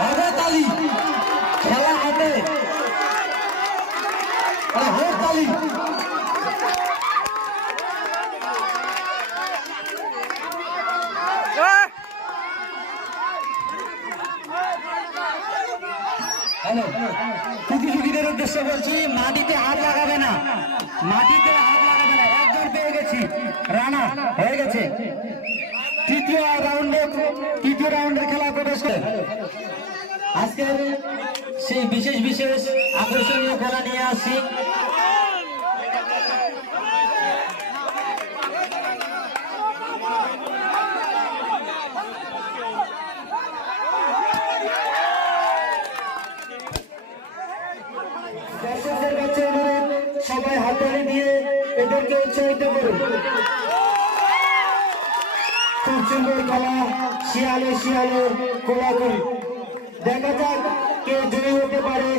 হবে তালি, খেলা হবে, হোক তালি। প্রতিযোগীদের উদ্দেশ্যে বলছি, মাটিতে হাত লাগাবে না, মাটিতে হাত লাগাবে না। একজন পেয়ে গেছি, রানা হয়ে গেছে। তৃতীয় রাউন্ডের খেলা প্রবেশ করে আজকের সেই বিশেষ আকর্ষণীয় খেলা নিয়ে আসছি। দর্শকদের কাছে অনুরোধ, সবাই হাততালি দিয়ে এদেরকে উৎসাহিত করুন। খুব সুন্দর খেলা, শিয়ালে কোলাকুলি। দেখা যাক কে জয়ী হতে পারে।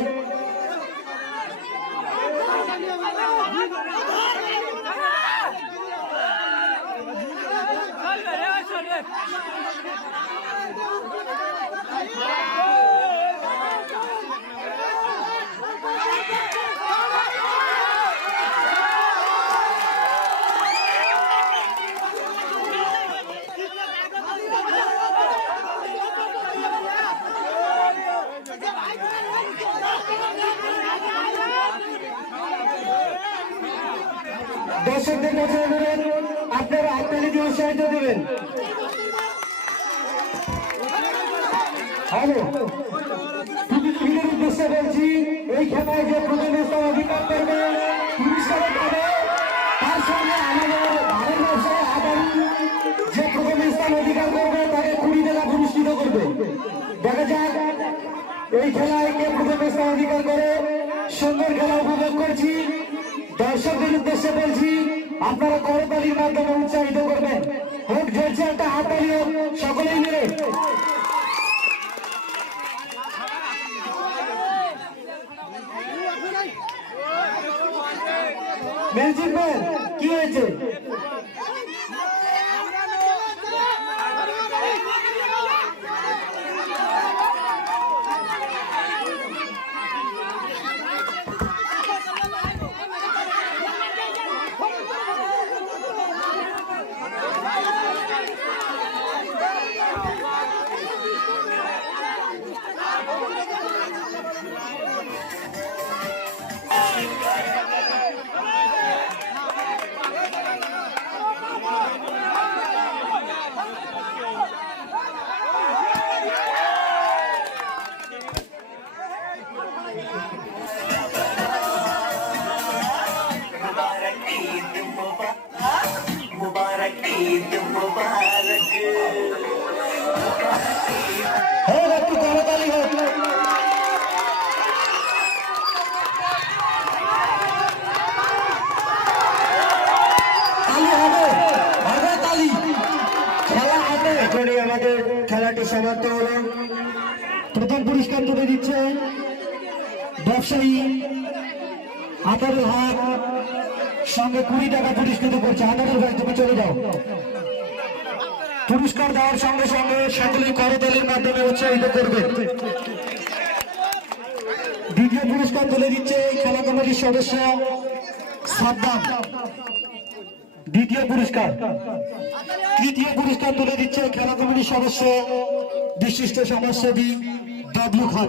দর্শকদের কাছে অনুরোধ, আপনারা হাততালি দিয়ে উৎসাহিত দেবেন। হ্যালো, প্রতিযোগীদের উদ্দেশ্যে বলছি, এই খেলায় যে প্রথম স্থান অধিকার করবে পুরস্কার পাবে। তার সঙ্গে আমাদের ভারত ব্যবসায়ী আদানি যে প্রথম স্থান অধিকার করবে তাকে 20 টাকা পুরস্কৃত করবে। দেখা যাক এই খেলায় কে প্রথম স্থান অধিকার করে। সুন্দর খেলা উপভোগ করছি। দর্শকদের উদ্দেশ্যে বলছি, আপনারা করতালির মাধ্যমে উৎসাহিত করবেন। হোক ঝরছে একটা হাততালি হোক সকলেই মিলে। মিউজিক ম্যান, কি হয়েছে? আমাদের খেলাটি সমাপ্ত হল। প্রথম পুরস্কার তুলে দিচ্ছে ব্যবসায়ী আতারুল হক, সঙ্গে 20 টাকা পুরস্কৃত করছে। আতারুল ভাই, তুমি চলে যাও। পুরস্কার দেওয়ার সঙ্গে সঙ্গে সকলেই করতালির মাধ্যমে উৎসাহিত করবে। দ্বিতীয় পুরস্কার তুলে দিচ্ছে খেলা কমিটির সদস্য সাদ্দাম, দ্বিতীয় পুরস্কার। তৃতীয় পুরস্কার তুলে দিচ্ছে খেলা কমিটির সদস্য বিশিষ্ট সমাজসেবী বাবলু খান।